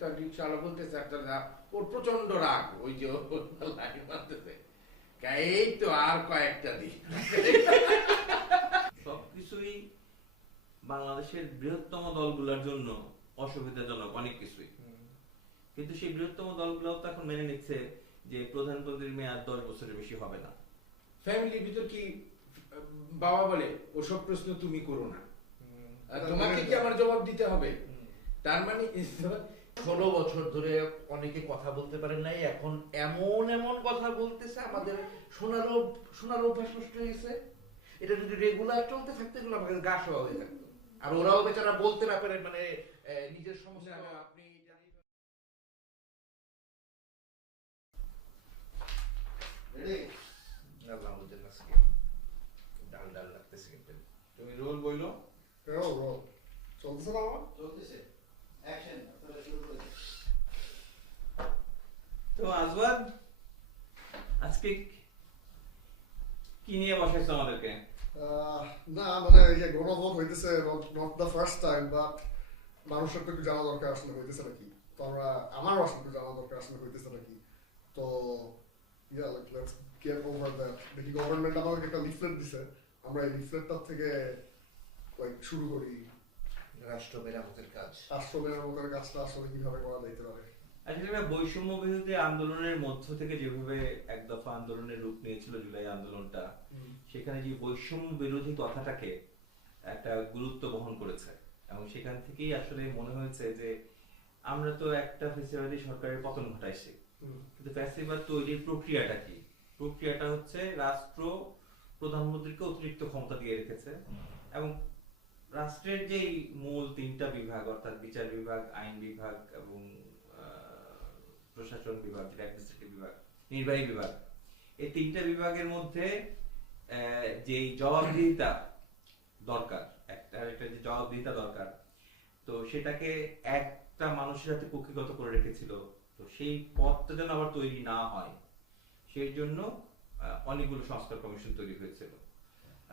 তার রিক্সাওয়ালা বলতেছে একটা ওর প্রচন্ড রাগ, ওই যে লাইন মারতেছে, এই তো আর কয়েকটা দিন। সবকিছুই বাংলাদেশের বৃহত্তম দলগুলোর জন্য অসুবিধাজনক অনেক কিছুই, কিন্তু সেই বৃহত্তম দলগুলো তো এখন মেনে নিচ্ছে যে প্রধানমন্ত্রীর মেয়াদ 10 বছরের বেশি হবে না। ফ্যামিলির ভিতর কি বাবা বলে ওসব প্রশ্ন তুমি করো না, তোমাকে কি আমার জবাব দিতে হবে? তার মানে 16 বছর ধরে অনেকে কথা বলতে পারেন নাই, এখন এমন এমন কথা বলতেছে আমাদের শোনার অভ্যাস নষ্ট হয়ে গেছে। এটা যদি রেগুলার চলতে থাকতো এগুলো আমাকে গা শোয়া হয়ে থাকতো, আর ওরাও বেচারা বলতে না পারে, মানে নিজের সমস্যা। আপনি ডাল ডাল লাগতেছে কিন্তু। তুমি রোল বইলো চলতেছে না আমার? চলতেছে অ্যাকশন আপনারা শুরু করে দিন। তো আজওয়াদ, আজকে কি নিয়ে বসাইছো আমাদেরকে? না মানে এই যে গণভোট হইতেছে, not the first time, but মানুষের তো একটু জানা দরকার আসলে হইতেছে নাকি। তো আমারও আসলে একটু জানা দরকার আসলে হইতেছে নাকি। তো yeah like let's get over that. দেখি গভর্নমেন্ট আমাদেরকে একটা লিফলেট দিছে, আমরা এই লিফলেটটার থেকে লাইক শুরু করি রাষ্ট্র মেরামতের কাজ। রাষ্ট্র মেরামতের কাজটা আসলে কিভাবে করা যাইতে পারে। আসলে বৈষম্য বিরোধী আন্দোলনের মধ্য থেকে যেভাবে এক দফা আন্দোলনের রূপ নিয়েছিল জুলাই আন্দোলনটা, সেখানে যে বৈষম্য বিরোধী কথাটাকে একটা গুরুত্ব বহন করেছে, এবং সেখান থেকেই আসলে মনে হয়েছে যে আমরা তো একটা ফ্যাসিবাদী সরকারের পতন ঘটাইছি, কিন্তু ফ্যাসিবাদ তৈরির প্রক্রিয়াটা কি? প্রক্রিয়াটা হচ্ছে রাষ্ট্র প্রধানমন্ত্রীকে অতিরিক্ত ক্ষমতা দিয়ে রেখেছে, এবং রাষ্ট্রের যেই মূল 3টা বিভাগ, অর্থাৎ বিচার বিভাগ, আইন বিভাগ এবং প্রশাসন বিভাগ, যেটা অ্যাডমিনিস্ট্রেটিভ বিভাগ, নির্বাহী বিভাগ, এই 3টা বিভাগের মধ্যে যেই জবাবদিহিতা দরকার, একটা যে জবাবদিহিতা দরকার, তো সেটাকে একটা মানুষের হাতে কুক্ষিগত করে রেখেছিল। তো সেই পথটা যেন আবার তৈরি না হয়, সেই জন্য অনেকগুলো সংস্কার কমিশন তৈরি হয়েছিল,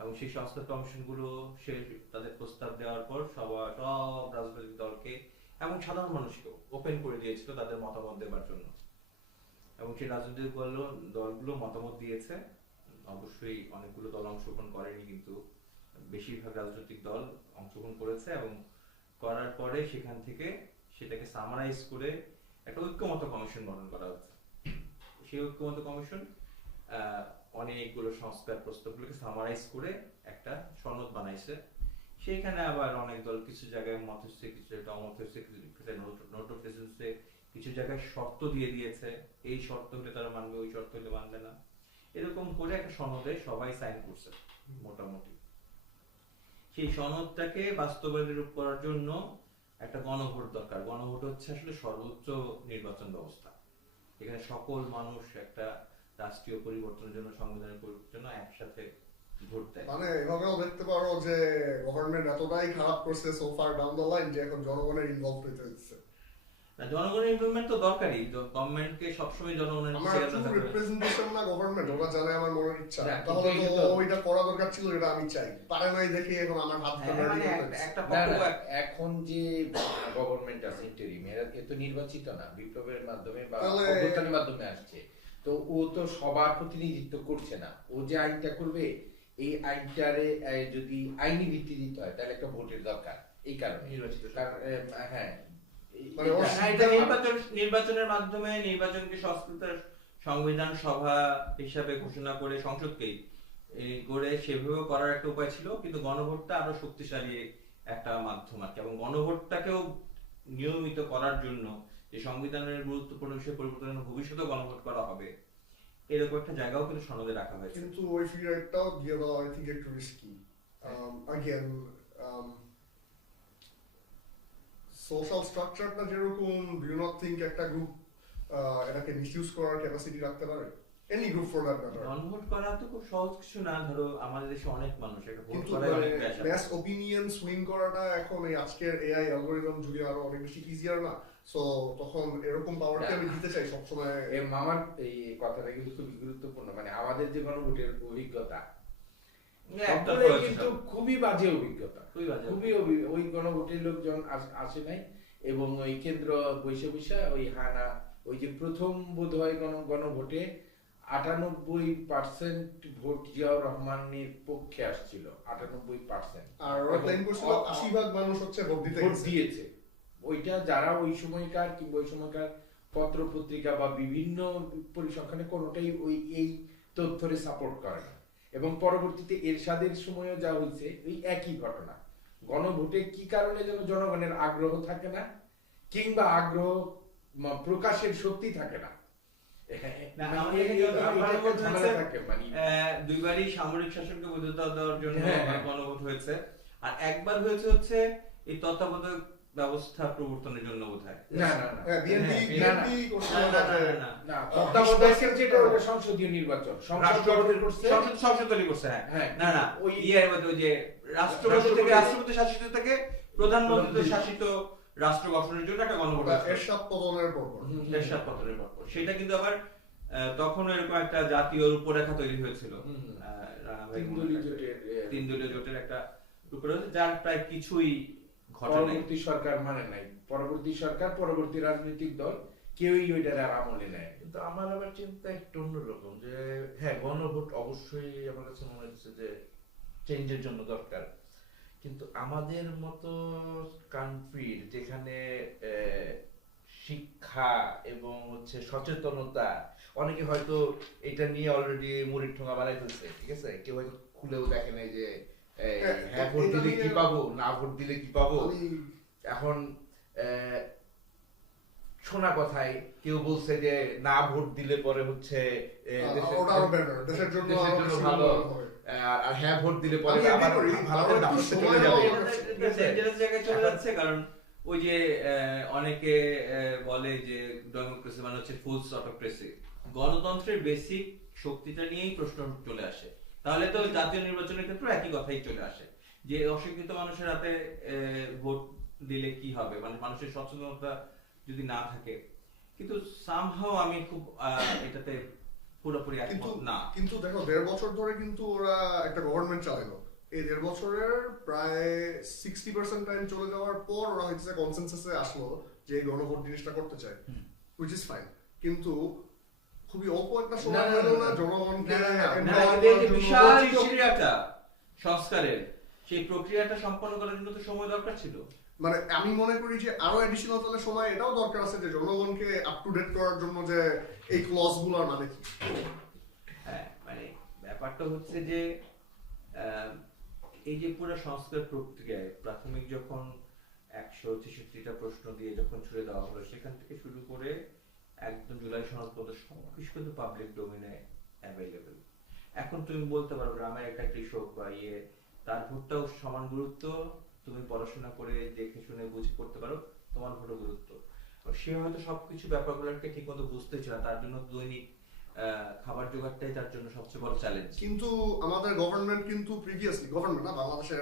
এবং সেই সংস্কার কমিশনগুলো সে তাদের প্রস্তাব দেওয়ার পর সব রাজনৈতিক দলকে এবং সাধারণ মানুষকেও ওপেন করে দিয়েছিল তাদের মতামত দেওয়ার জন্য, এবং সেই রাজনৈতিক দলগুলো মতামত দিয়েছে। অবশ্যই অনেকগুলো দল অংশগ্রহণ করেনি, কিন্তু বেশিরভাগ রাজনৈতিক দল অংশগ্রহণ করেছে, এবং করার পরে সেখান থেকে সেটাকে সামারাইজ করে একটা ঐক্যমত কমিশন গঠন করা হচ্ছে। সেই ঐক্যমত কমিশন অনেকগুলো সংস্কার প্রস্তাবগুলোকে সামারাইজ করে একটা সনদ বানাইছে। সেইখানে আবার অনেক দল কিছু জায়গায় মত হচ্ছে, কিছু জায়গায় অমত হচ্ছে, নোট অফ ডিসেন্সে কিছু জায়গায় শর্ত দিয়ে দিয়েছে, এই শর্ত হলে তারা মানবে, ওই শর্ত হলে মানবে না, এরকম করে একটা সনদে সবাই সাইন করছে মোটামুটি। সেই সনদটাকে বাস্তবায়নের রূপ করার জন্য একটা গণভোট দরকার। গণভোট হচ্ছে আসলে সর্বোচ্চ নির্বাচন ব্যবস্থা, এখানে সকল মানুষ একটা রাষ্ট্রীয় পরিবর্তনের জন্য, সংবিধানের পরিবর্তনের জন্য একসাথে ভোট দেয়। মানে এভাবেও দেখতে পারো যে গভর্নমেন্ট এতটাই খারাপ করছে so far down the line যে এখন জনগণের ইনভলভ হইতে হচ্ছে। না, জনগণের ইনভলভমেন্ট তো দরকারই, গভর্নমেন্টকে সবসময় জনগণের রিপ্রেজেন্টেশন না গভর্নমেন্ট, ওরা জানে আমার মনের ইচ্ছা, না, তাহলে কিন্তু তো ওইটা করা দরকার ছিল, এটা আমি চাই। পারে নাই দেখে এখন আমার হাত এখন যে গভর্নমেন্ট আছে ইন্টারিম, এ তো নির্বাচিত না, বিপ্লবের মাধ্যমে বা তাহলে- অভ্যুত্থানের মাধ্যমে আসছে, তো ও তো সবার প্রতিনিধিত্ব করছে না। ও যে আইনটা করবে, এই আইনটারে যদি আইনি ভিত্তি দিতে হয় তাহলে একটা ভোটের দরকার, এই কারণে নির্বাচিত হ্যাঁ মানে ওর নির্বাচনের মাধ্যমে নির্বাচনকে সংস্কৃত সংবিধান সভা হিসাবে ঘোষণা করে সংসদকেই করে সেভাবে করার একটা উপায় ছিল, কিন্তু গণভোটটা আরো শক্তিশালী একটা মাধ্যম আর কি, এবং গণভোটটাকেও নিয়মিত করার জন্য যে সংবিধানের গুরুত্বপূর্ণ বিষয় পরিবর্তনের ভবিষ্যতে গণভোট করা হবে, এরকম একটা জায়গাও কিন্তু সনদে রাখা হয়েছে। কিন্তু ওই ফিগারটাও দিয়ে দেওয়া আই থিংক একটু রিস্কি। আগেন সোশ্যাল স্ট্রাকচারটা যেরকম, ডু ইউ নট থিংক একটা গ্রুপ এটাকে মিসইউজ করার ক্যাপাসিটি রাখতে পারে? Any group for that matter. গণভোট করা তো খুব সহজ কিছু না, ধরো আমাদের দেশে অনেক মানুষ, একটা ভোট কিন্তু করার অনেক প্রেশার। ম্যাস ওপিনিয়ন সুইং করাটা এখন এই আজকের এআই অ্যালগরিদম যুগে আরো অনেক বেশি ইজিয়ার না? সো তখন এরকম পাওয়ারকে আমি দিতে চাই সবসময়। মামার এই কথাটা কিন্তু খুবই গুরুত্বপূর্ণ। মানে আমাদের যে গণভোটের অভিজ্ঞতা কিন্তু খুবই বাজে অভিজ্ঞতা, খুবই ওই গণভোটের লোকজন আসে নাই, এবং ওই কেন্দ্র বৈশে বৈশা ওই হানা ওই যে প্রথম বোধহয় গণভোটে 98% ভোট জিয়াউর রহমানের পক্ষে আসছিল, 98%। আর ওরা ক্লেম করছিল 80% মানুষ হচ্ছে ভোট দিতে ভোট গেছে। দিয়েছে। ওইটা যারা ওই সময়কার কিংবা ওই সময়কার পত্র পত্রিকা বা বিভিন্ন পরিসংখ্যানে কোনোটাই এই তথ্যরে সাপোর্ট করে না। এবং পরবর্তীতে এরশাদের সময়ও যা হয়েছে ওই একই ঘটনা। গণভোটে কি কারণে যেন জনগণের আগ্রহ থাকে না কিংবা আগ্রহ প্রকাশের শক্তি থাকে না। না, মানে আমাদের এই- যত এই- গণভোট এটা ঝামেলা হয়েছে, থাকে, মানে দুইবারই সামরিক শাসনকে বৈধতা দেওয়ার জন্য হ্যাঁ, হ্যাঁ। গণভোট হয়েছে, আর একবার হয়েছে হচ্ছে এই তত্ত্বাবধায়ক ব্যবস্থা প্রবর্তনের জন্য বোধহয়। না না না হ্যাঁ, বিএনপি হ্যাঁ, করছিল না, না, যে না, না। না, তত্ত্বাবধায়কের যেটা ওটা সংসদীয় নির্বাচন, সংসদ গঠন করছে। সংসদ তৈরি করছে, হ্যাঁ। হ্যাঁ, না না, ওই ইয়ের মধ্যে ওই যে রাষ্ট্রপতি শাসিত থেকে প্রধানমন্ত্রী শাসিত রাষ্ট্র গঠনের জন্য একটা গণভোট হয়েছে। এরশাদ পতনের পর এরশাদ পতনের পর সেটা কিন্তু আবার তখন এরকম একটা জাতীয় রূপরেখা তৈরি হয়েছিল। রানা ভাই তিন দলীয় জোটের, তিন দলীয় জোটের একটা রূপরেখা, যার প্রায় কিছুই ঘটে নাই। পরবর্তী সরকার মানে নাই, পরবর্তী সরকার পরবর্তী রাজনৈতিক দল কেউই ওইটার আর আমলে নেয়। কিন্তু আমার আবার চিন্তা একটু অন্যরকম, যে হ্যাঁ গণভোট অবশ্যই আমার কাছে মনে হচ্ছে যে চেঞ্জের জন্য দরকার, কিন্তু আমাদের মতো কান্ট্রির যেখানে শিক্ষা এবং হচ্ছে সচেতনতা, অনেকে হয়তো এটা নিয়ে অলরেডি মুড়ির ঠোঙা বানাই ফেলছে, ঠিক আছে, কেউ হয়তো খুলেও দেখে নাই যে হ্যাঁ ভোট দিলে কি পাবো, না ভোট দিলে কি পাবো। এখন শোনা কথায় কেউ বলছে যে না ভোট দিলে পরে হচ্ছে দেশের জন্য ভালো, আর হ্যাঁ ভোট দিলে পরে আবার ভালো করে দাপটে চলে যাবে। ডেঞ্জারাস জায়গায় চলে যাচ্ছে, কারণ ওই যে অনেকে বলে যে ডেমোক্রেসি মানে হচ্ছে ফুলস অটোক্রেসি। গণতন্ত্রের বেসিক শক্তিটা নিয়েই প্রশ্ন চলে আসে, তাহলে তো জাতীয় নির্বাচনের ক্ষেত্রে একই কথাই চলে আসে যে অশিক্ষিত মানুষের হাতে ভোট দিলে কি হবে, মানে মানুষের সচেতনতা যদি না থাকে। কিন্তু সামহাও আমি খুব এটাতে পুরোপুরি একমত না। কিন্তু দেখো 1.5 বছর ধরে কিন্তু ওরা একটা গভর্নমেন্ট চালালো। এই 1.5 বছরের প্রায় 60% টাইম চলে যাওয়ার পর ওরা হচ্ছে কনসেনসাসে আসলো যে এই গণভোট জিনিসটা করতে চায়, which is fine। কিন্তু খুবই অল্প একটা সময় হলো না জনগণকে বিশাল প্রক্রিয়াটা সংস্কারের, সেই প্রক্রিয়াটা সম্পন্ন করার জন্য তো সময় দরকার ছিল। মানে আমি মনে করি যে আরো এডিশনাল তাহলে সময় এটাও দরকার আছে যে জনগণকে আপ টু ডেট করার জন্য যে এই ক্লজ গুলোর মানে কি। হ্যাঁ, মানে ব্যাপারটা হচ্ছে যে এই যে পুরো সংস্কার প্রক্রিয়ায় প্রাথমিক যখন 163টা প্রশ্ন দিয়ে যখন ছুড়ে দেওয়া হলো, সেখান থেকে শুরু করে একদম জুলাই সনদ পর্যন্ত সবকিছু কিন্তু পাবলিক ডোমেইনে অ্যাভেলেবল। এখন তুমি বলতে পারো গ্রামের একটা কৃষক বা তার ভোটটাও সমান গুরুত্ব, তুমি পড়াশোনা করে দেখে শুনে বুঝে করতে পারো, তোমার ভোটও গুরুত্ব। সে হয়তো সবকিছু ব্যাপারগুলোকে ঠিক মতো বুঝতেছিল না, তার জন্য দৈনিক খাবার জোগাড়টাই তার জন্য সবচেয়ে বড় চ্যালেঞ্জ। কিন্তু আমাদের গভর্নমেন্ট কিন্তু প্রিভিয়াসলি গভর্নমেন্ট না, বাংলাদেশের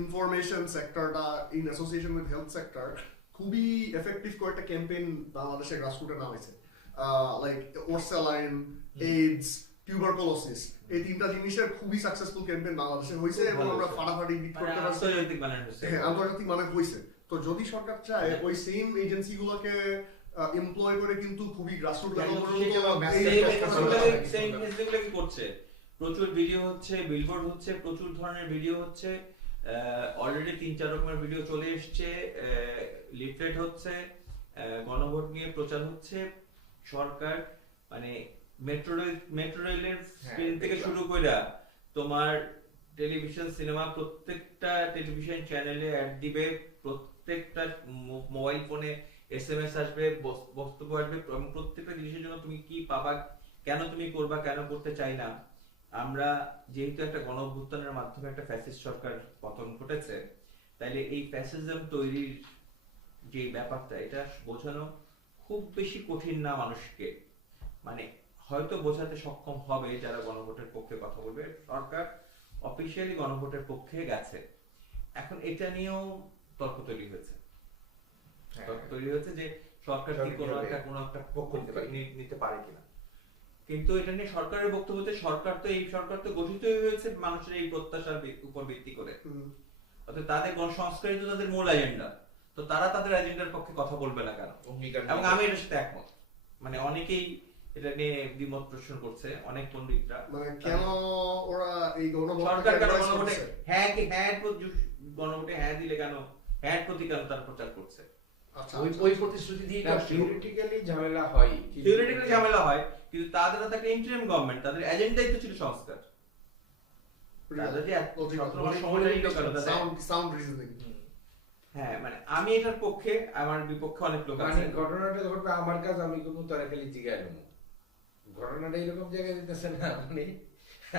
ইনফরমেশন সেক্টরটা in association with health sector খুবই এফেক্টিভ কয়েকটা ক্যাম্পেইন বাংলাদেশের গ্রাসরুটে নামাইছে, লাইক ওরসেলাইন, এইডস, টিউবারকুলোসিস। এই তিনটা জিনিসের খুবই সাকসেসফুল ক্যাম্পেইন বাংলাদেশে হয়েছে এবং আমরা ফাটাফাটি বিট করতে পারছি, আন্তর্জাতিক মানে হচ্ছে। হ্যাঁ আন্তর্জাতিক মানে হয়েছে। তো যদি সরকার চায় ওই সেম এজেন্সি গুলোকে এমপ্লয় করে কিন্তু খুবই গ্রাসরুট লেভেল পর্যন্ত করছে, প্রচুর ভিডিও হচ্ছে, বিলবোর্ড হচ্ছে, প্রচুর ধরনের ভিডিও হচ্ছে, অলরেডি 3-4 রকমের ভিডিও চলে এসেছে, লিফলেট হচ্ছে, গণভোট নিয়ে প্রচার হচ্ছে। সরকার মানে মেট্রো রেলের স্ক্রিন থেকে শুরু করে তোমার টেলিভিশন সিনেমা প্রত্যেকটা টেলিভিশন চ্যানেলে অ্যাড দিবে, প্রত্যেকটা মোবাইল ফোনে এসএমএস আসবে, বক্তব্য আসবে, প্রত্যেকটা জিনিসের জন্য তুমি কি পাবা, কেন তুমি করবা, কেন করতে চাই না। আমরা যেহেতু একটা গণঅভ্যুত্থানের মাধ্যমে একটা ফ্যাসিস্ট সরকার পতন ঘটেছে, তাইলে এই ফ্যাসিজম তৈরির যে ব্যাপারটা, এটা বোঝানো খুব বেশি কঠিন না মানুষকে। মানে হয়তো বোঝাতে সক্ষম হবে যারা গণভোটের পক্ষে কথা বলবে। সরকার অফিসিয়ালি গণভোটের পক্ষে গেছে, এখন এটা নিয়েও তর্ক তৈরি হয়েছে। যে সরকার কি কোনো একটা পক্ষ নিতে পারে কিনা। কিন্তু এটা নিয়ে সরকারের বক্তব্য হচ্ছে এই সরকার তো গঠিতই হয়েছে মানুষের এই প্রত্যাশার উপর ভিত্তি করে, অর্থাৎ তাদের গণসংস্কারই তো তাদের মূল এজেন্ডা। তো তারা তাদের এজেন্ডার পক্ষে কথা বলবে না কেন? অঙ্গীকার এবং আমি এটার সাথে একমত। মানে অনেকেই এটা নিয়ে দ্বিমত পোষণ করছে, অনেক পণ্ডিতরা। মানে কেন ওরা এই সরকার কেন গণভোট গণভোটে গণভোটে হ্যাঁ দিলে কেন, হ্যাঁ প্রতি কেন তার প্রচার করছে? আচ্ছা ওই প্রতিশ্রুতি দিয়ে থিওরিটিক্যালি ঝামেলা হয়, থিওরিটিক্যালি ঝামেলা হয়, কিন্তু তাদের হাতে একটা ইন্টারিম গভর্নমেন্ট, তাদের এজেন্ডাই তো ছিল সংস্কার। তাদের যে এত সমস্যা নিল কেন তাদের? Sound reasoning. হ্যাঁ, মানে আমি এটার পক্ষে, আমার বিপক্ষে অনেক লোক মানে আছে। ঘটনাটা ঘটবে আমার কাছে, আমি কোনো তারা খালি জিগাই নেবো ঘটনাটা এরকম জায়গায় দিতেছে না, মানে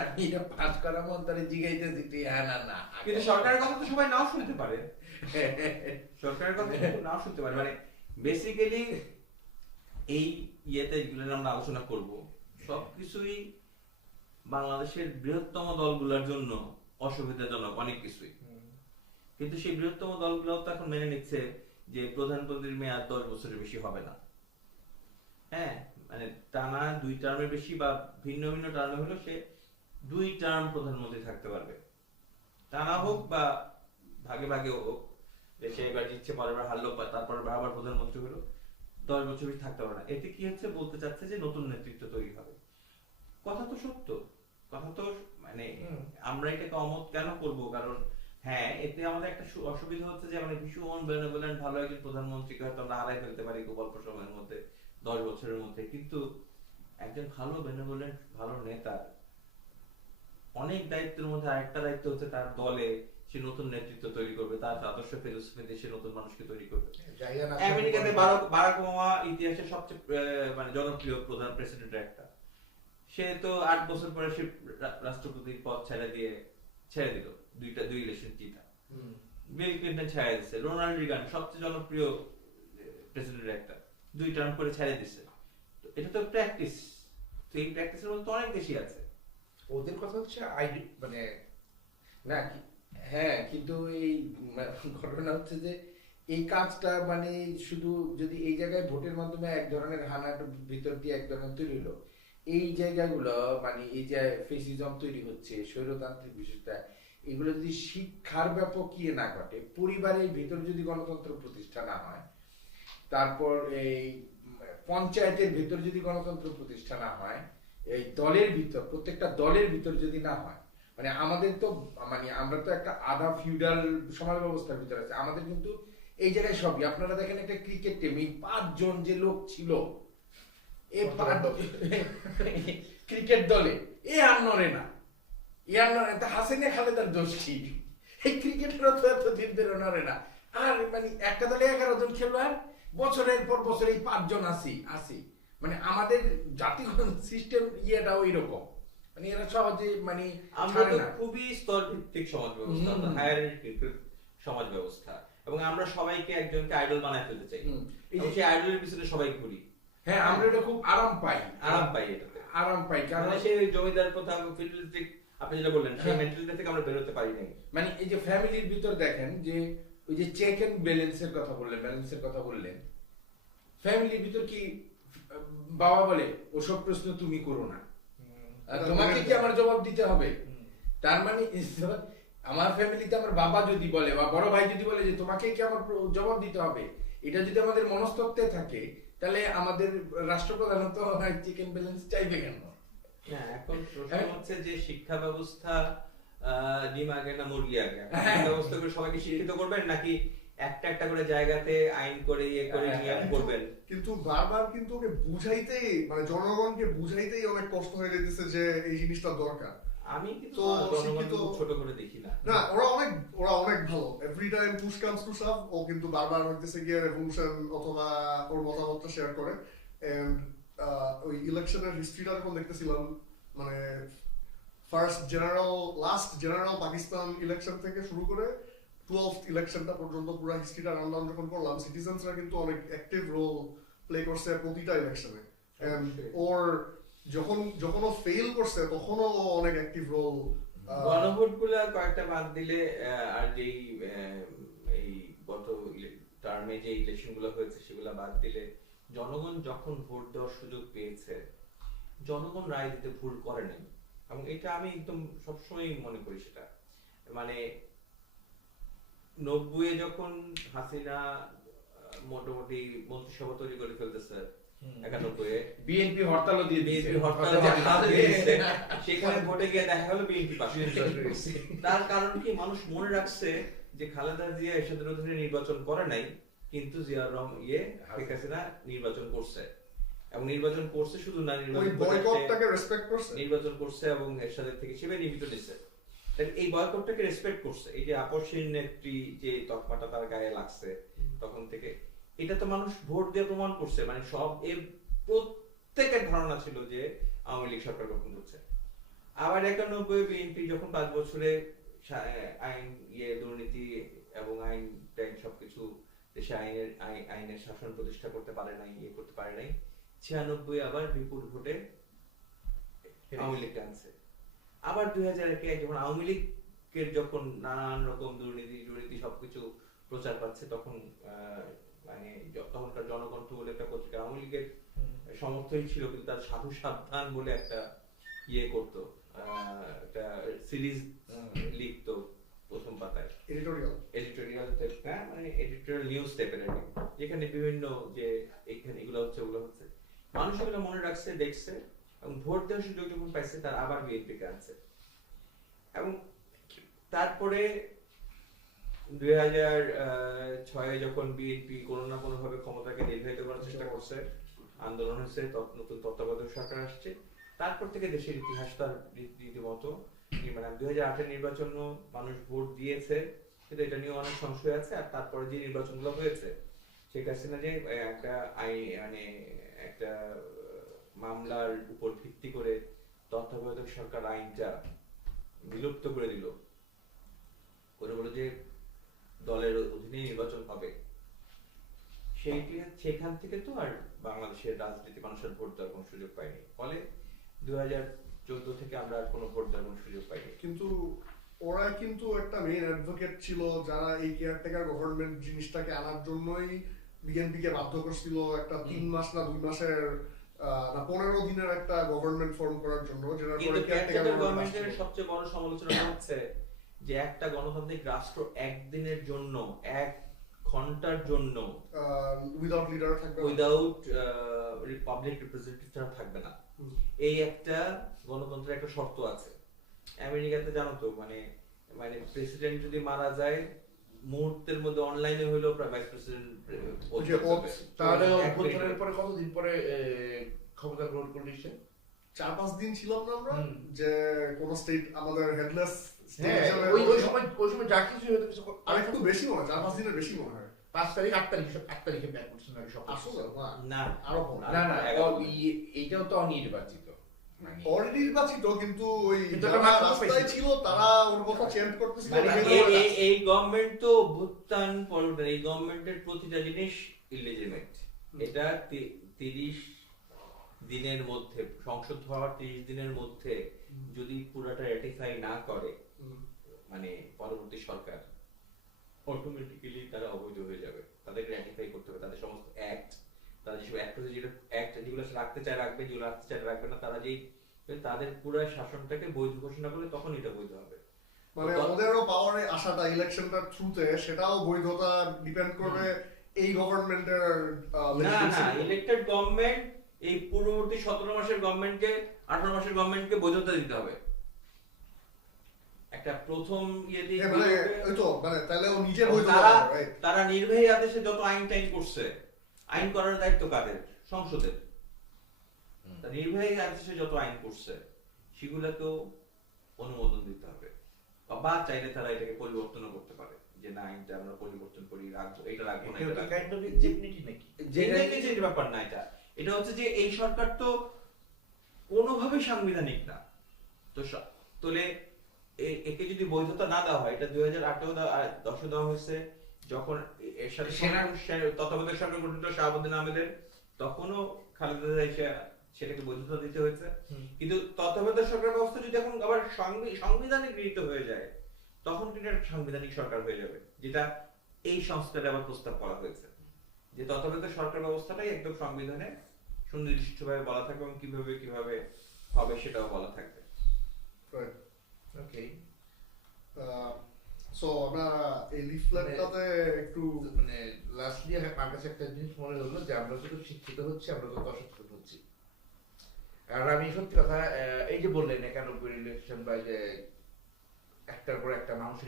আমি এটা পাস করা মন তারা জিগাইতেছি তুই হ্যাঁ না না, কিন্তু সরকারের কথা তো সবাই নাও শুনতে পারে, সরকারের কথা কিন্তু নাও শুনতে পারে। মানে বেসিক্যালি এই ইয়েতে যেগুলো নিয়ে আমরা আলোচনা করব সবকিছুই বাংলাদেশের বৃহত্তম দলগুলোর জন্য অসুবিধাজনক অনেক কিছুই। কিন্তু সেই বৃহত্তম দলগুলো তো এখন মেনে নিচ্ছে যে প্রধানমন্ত্রীর মেয়াদ 10 বছরের বেশি হবে না। হ্যাঁ, মানে টানা 2 টার্মের বেশি বা ভিন্ন ভিন্ন টার্মে হলো সে 2 টার্ম প্রধানমন্ত্রী থাকতে পারবে, টানা হোক বা ভাগে ভাগে হোক। সে এবার জিতছে, পরের বার হারলো, তারপর আবার প্রধানমন্ত্রী হলো, 10 বছর বেশি থাকতে পারবে না। এতে কি হচ্ছে, বলতে চাচ্ছে যে নতুন নেতৃত্ব তৈরি হবে। কথা তো সত্য, কথা তো মানে আমরা এটাকে অমত কেন করব? কারণ হ্যাঁ, এতে আমাদের একটা অসুবিধা হচ্ছে যে মানে ভীষণ বেনেভোলেন্ট ভালো একজন প্রধানমন্ত্রীকে হয়তো আমরা হারাই ফেলতে পারি খুব অল্প সময়ের মধ্যে, 10 বছরের মধ্যে। কিন্তু একজন ভালো বেনেভোলেন্ট ভালো নেতা অনেক দায়িত্বের মধ্যে আরেকটা দায়িত্ব হচ্ছে তার দলে সে নতুন নেতৃত্ব তৈরি করবে, তার আদর্শ ফিলোসফিতে সে নতুন মানুষকে তৈরি করবে। আমেরিকাতে বারাক ওবামা ইতিহাসের সবচেয়ে মানে জনপ্রিয় প্রধান প্রেসিডেন্টের একটা। সে তো 8 বছর পরে সে রাষ্ট্রপতির পদ ছেড়ে দিল, দুই ইলেকশন জিতা। বিল ক্লিন্টন ছেড়ে দিচ্ছে, রোনাল্ড রিগান সবচেয়ে জনপ্রিয় প্রেসিডেন্টের একটা, 2 টার্ম করে ছেড়ে দিচ্ছে। তো এটা তো প্র্যাকটিস, তো এই প্র্যাকটিসের মধ্যে অনেক বেশি আছে। ওদের কথা হচ্ছে মানে না হ্যাঁ, কিন্তু এই ঘটনা হচ্ছে যে এই কাজটা মানে শুধু যদি এই জায়গায় ভোটের মাধ্যমে এক ধরনের হানার ভিতর দিয়ে এক ধরনের তৈরি হলো, এই জায়গাগুলো মানে এই যে ফেসিজম তৈরি হচ্ছে, স্বৈরতান্ত্রিক বিষয়টা, এগুলো যদি শিক্ষার ব্যাপক ইয়ে না ঘটে, পরিবারের ভিতর যদি গণতন্ত্র প্রতিষ্ঠা না হয়, তারপর এই পঞ্চায়েতের ভিতর যদি গণতন্ত্র প্রতিষ্ঠা না হয়, এই দলের ভিতর প্রত্যেকটা দলের ভিতর যদি না হয়, মানে আমাদের তো মানে আমরা তো একটা আধা ফিউডাল সমাজ ব্যবস্থার ভিতরে আছে আমাদের, কিন্তু এই জায়গায় সবই আপনারা দেখেন একটা ক্রিকেট টিম, এই 5 জন যে লোক ছিল এই ক্রিকেট দলে, এ আর নড়ে না, হাসিনা খালেদার দোষ কি? এই ক্রিকেটের তো এত দিন ধরে নড়ে না। আর মানে একটা দলে 11 জন খেলোয়াড়, বছরের পর বছর এই 5 জন আসি, মানে আমাদের জাতিগত সিস্টেম ইয়েটা ওই রকম, মানে এরা সহজে মানে আমরা তো খুবই স্তর ভিত্তিক সমাজ ব্যবস্থা, হায়ারার্কিক্যাল সমাজ ব্যবস্থা, এবং আমরা সবাইকে একজনকে আইডল বানায় ফেলতে চাই, এবং সেই আইডলের পিছনে সবাই ঘুরি। হ্যাঁ, আমরা এটা খুব আরাম পাই এটাতে, কারণ সেই জমিদার প্রথা ফিউডালিস্টিক আপনি যেটা বললেন সেই মেন্টালিটি থেকে আমরা বের হতে পারি নাই। মানে এই যে ফ্যামিলির ভিতর দেখেন যে ওই যে চেক এন্ড ব্যালেন্সের কথা বললেন, ফ্যামিলির ভিতর কি বাবা বলে ওসব প্রশ্ন তুমি করো না, তোমাকে কি আমার জবাব দিতে হবে? তার মানে আমার ফ্যামিলিতে আমার বাবা যদি বলে বা বড় ভাই যদি বলে যে তোমাকে কি আমার জবাব দিতে হবে, এটা যদি আমাদের মনস্তত্ত্বে থাকে, তাহলে আমাদের রাষ্ট্রপ্রধান তো চিকেন ব্যালেন্স চাইবে কেন? এখন প্রশ্ন হচ্ছে যে শিক্ষা ব্যবস্থা ডিম আগে না মুরগি আগে? শিক্ষা ব্যবস্থা করে সবাইকে শিক্ষিত করবেন নাকি একটা একটা করে জায়গাতে আইন করে ইয়ে করে নিয়ম করবেন? কিন্তু বারবার কিন্তু ওকে বুঝাইতেই, মানে জনগণকে বুঝাইতেই অনেক কষ্ট হয়ে যেতেছে যে এই জিনিসটা দরকার। আমি কিন্তু জনগণকে ছোট করে দেখি না। না, ওরা অনেক ভালো। Every time push comes to shove, ও কিন্তু বারবার হইতেছে গিয়ে রেভলিউশন অথবা ওর মতামতটা শেয়ার করে। এন্ড ওই ইলেকশনের হিস্ট্রিটা যখন দেখতেছিলাম, মানে লাস্ট জেনারেল পাকিস্তান ইলেকশন থেকে শুরু করে 12th ইলেকশনটা পর্যন্ত পুরো হিস্ট্রিটা রানডাউন যখন করলাম, সিটিজেন্সরা কিন্তু অনেক অ্যাক্টিভ রোল প্লে করছে প্রতিটা ইলেকশনে। এন্ড ওর যখন ও ফেল করছে তখনও ও অনেক অ্যাক্টিভ রোল। গণভোটগুলা কয়েকটা বাদ দিলে আর যেই এই গত টার্মে যে ইলেকশনগুলো হয়েছে সেগুলা বাদ দিলে জনগণ যখন ভোট দেওয়ার সুযোগ পেয়েছে, জনগণ রায় দিতে ভুল করে নাই, এবং এটা আমি একদম সবসময় মনে করি। সেটা মানে 90 যখন হাসিনা মোটামুটি মন্ত্রিসভা তৈরি করে ফেলতেছে 91 বিএনপি হরতালও দিয়ে দিয়েছে। বিএনপি হরতাল যে হাল দিয়েছে, সেখানে ভোটে গিয়ে দেখা গেল বিএনপি পাস করেছে। তার কারণ কি, মানুষ মনে রাখছে যে খালেদা জিয়া এরশাদের অধীনে নির্বাচন করে নাই, কিন্তু জিয়াউর রহমান শেখ হাসিনা নির্বাচন করছে, এবং নির্বাচন করছে শুধু না, ওই নির্বাচন বয়কটটাকে রেসপেক্ট করছে। নির্বাচন করছে এবং এরশাদের থেকে সে নির্বাচিত নিচ্ছে। তাহলে এই বয়কটটাকে রেসপেক্ট করছে। এই যে আপসহীন নেত্রী যে তকমাটা তার গায়ে লাগছে তখন থেকে, এটা তো মানুষ ভোট দিয়ে প্রমাণ করছে। মানে সব এর প্রত্যেকের ধারণা ছিল যে আওয়ামী লীগ সরকার গঠন করছে। আবার 91 বিএনপি যখন 5 বছরে আইন দুর্নীতি এবং আইন টাইন সবকিছু দেশে আইনের শাসন প্রতিষ্ঠা করতে পারে নাই, করতে পারে নাই, 96 আবার বিপুল ভোটে আওয়ামী লীগ আনছে। আবার 2001 যখন আওয়ামী লীগের যখন নানান রকম দুর্নীতি সবকিছু প্রচার পাচ্ছে, তখন মানে তখনকার জনকণ্ঠ বলে একটা পত্রিকা আওয়ামী লীগের সমর্থনই ছিল, কিন্তু তার সাধু সাবধান বলে একটা করতো, একটা সিরিজ লিখতো প্রথম পাতায়, এডিটোরিয়াল মানে এডিটোরিয়াল নিউজ টাইপের, যেখানে বিভিন্ন যে এখানে এগুলো হচ্ছে ওগুলো হচ্ছে, মানুষ এগুলো মনে রাখছে, দেখছে, এবং ভোট দেওয়ার সুযোগ যখন পাইছে তার আবার বিএনপি কে আনছে। এবং তারপরে 2006 যখন বিএনপি কোনো না কোনো ভাবে ক্ষমতাকে নির্ধারিত করার চেষ্টা করছে, আন্দোলন হয়েছে, নতুন তত্ত্বাবধায়ক সরকার আসছে, তারপর থেকে দেশের ইতিহাস তার রীতিমতো, মানে 2008 নির্বাচনও মানুষ ভোট দিয়েছে, কিন্তু এটা নিয়ে অনেক সংশয় আছে। আর তারপরে যে নির্বাচনগুলো হয়েছে, শেখ হাসিনা যে একটা মানে একটা মামলার উপর ভিত্তি করে তত্ত্বাবধায়ক সরকার আইনটা বিলুপ্ত করে দিল, করে বলে যে দলের অধীনে নির্বাচন হবে, সেখান থেকে তো আর বাংলাদেশের রাজনীতি মানুষের ভোট দেওয়ার কোনো সুযোগ পায়নি। ফলে 2014 থেকে আমরা আর কোনো ভোট দেওয়ার কোনো সুযোগ পাইনি। কিন্তু ওরা কিন্তু একটা মেইন অ্যাডভোকেট ছিল, যারা এই কেয়ারটেকার গভর্নমেন্ট জিনিসটাকে আনার জন্যই বিএনপি কে বাধ্য করছিল একটা 3 মাস না 2 মাসের না 15 দিনের একটা গভর্নমেন্ট ফর্ম করার জন্য, যেটা পরে কেয়ারটেকার গভর্নমেন্টের সবচেয়ে বড় সমালোচনা হচ্ছে যে একটা গণতান্ত্রিক রাষ্ট্র একদিনের জন্য, 1 ঘন্টার জন্য উইদাউট লিডার থাকবে, উইদাউট পাবলিক রিপ্রেজেন্টেটিভ ছাড়া থাকবে না। এই একটা গণতন্ত্রের একটা শর্ত আছে। আমেরিকাতে জানো তো, মানে প্রেসিডেন্ট যদি মারা যায় মুহূর্তের মধ্যে অনলাইনে হইলো ভাইস প্রেসিডেন্ট, তাহলে অভ্যুত্থানের পরে কতদিন পরে ক্ষমতা গ্রহণ করলো সে? 4-5 দিন ছিলাম না আমরা, যে কোন স্টেট আমাদের হেডলেস ওই সময় যা কিছু হতো কিছু আর একটু বেশি মনে হয়, 4-5 দিনের বেশি মনে হয়। 5 তারিখ 8 তারিখে ব্যাক করছেন নাকি সব? আসলে না, আরো কম। না এইটাও তো অনির্বাচিত, মানে অনির্বাচিত, কিন্তু ওই কিন্তু যারা একটা রাস্তায় ছিল তারা ওর কথা চেঞ্জ করতেছিল। এই গভর্নমেন্ট তো ভুত্তান পরবর্তী, এই গভর্নমেন্টের প্রতিটা জিনিস ইলিজিমেট। এটা 30 দিনের মধ্যে, সংসদ হওয়ার 30 দিনের মধ্যে যদি পুরাটা রেটিফাই না করে মানে পরবর্তী সরকার, অটোমেটিক্যালি তারা অবৈধ হয়ে যাবে। তাদেরকে রেটিফাই করতে হবে, তাদের সমস্ত অ্যাক্ট, তারা যেসব অ্যাক্ট যেগুলো রাখতে চায় রাখবে, যেগুলো রাখতে চায় রাখবে না, তারা যেই তাদের পুরো শাসনটাকে বৈধ ঘোষণা করলে তখন এটা বৈধ হবে। মানে ওদেরও পাওয়ারে আসাটা ইলেকশনটার থ্রুতে, সেটাও বৈধতা ডিপেন্ড করবে এই গভর্নমেন্টের। না, ইলেক্টেড গভর্নমেন্ট এই পূর্ববর্তী 17 মাসের গভর্নমেন্টকে, 18 মাসের গভর্নমেন্টকে বৈধতা দিতে হবে। একটা প্রথম মানে ওই তো মানে তাহলে ও নিজে বৈধ, তারা নির্বাহী আদেশে যত আইন টাইন করছে, আইন করার দায়িত্ব কাদের? সংসদের। নির্বাহী আদেশে যত আইন করছে সেগুলোকেও অনুমোদন দিতে হবে, বা চাইলে তারা এটাকে পরিবর্তন করতে পারে, যে না আইনটা আমরা পরিবর্তন করি, রাখবো, এটা রাখবো না, এটা কাইন্ড অফ ইনডিগনিটি নাকি? যে ব্যাপার না, এটা হচ্ছে যে এই সরকার তো কোনোভাবেই সাংবিধানিক না। তো তোলে একে যদি বৈধতা না দেওয়া হয়, এটা 2008-10 দেওয়া হয়েছে, যখন এর সাথে তত্ত্বাবধায়ক সরকার গঠিত শাহাবুদ্দিন আহমেদের, তখনও খালেদা জিয়া সেটাকে বৈধতা দিতে হয়েছে। কিন্তু তত্ত্বাবধায়ক সরকার ব্যবস্থা যদি এখন আবার সংবিধানে গৃহীত হয়ে যায়, তখন কিন্তু একটা সাংবিধানিক সরকার হয়ে যাবে, যেটা এই সংস্কারে আবার প্রস্তাব করা হয়েছে, যে তত্ত্বাবধায়ক সরকার ব্যবস্থাটাই একদম সংবিধানে সুনির্দিষ্টভাবে বলা থাকবে, এবং কিভাবে হবে সেটাও বলা থাকবে। ওকে। সো আমরা এই লিফলেটটাতে একটু মানে লাস্টলি আমার কাছে একটা জিনিস মনে হলো যে আমরা যত শিক্ষিত হচ্ছি আমরা তত অশিক্ষিত হচ্ছি। আর আমি সত্যি কথা এই যে বললেন 91 ইলেকশন বা যে একটার পর একটা মানুষ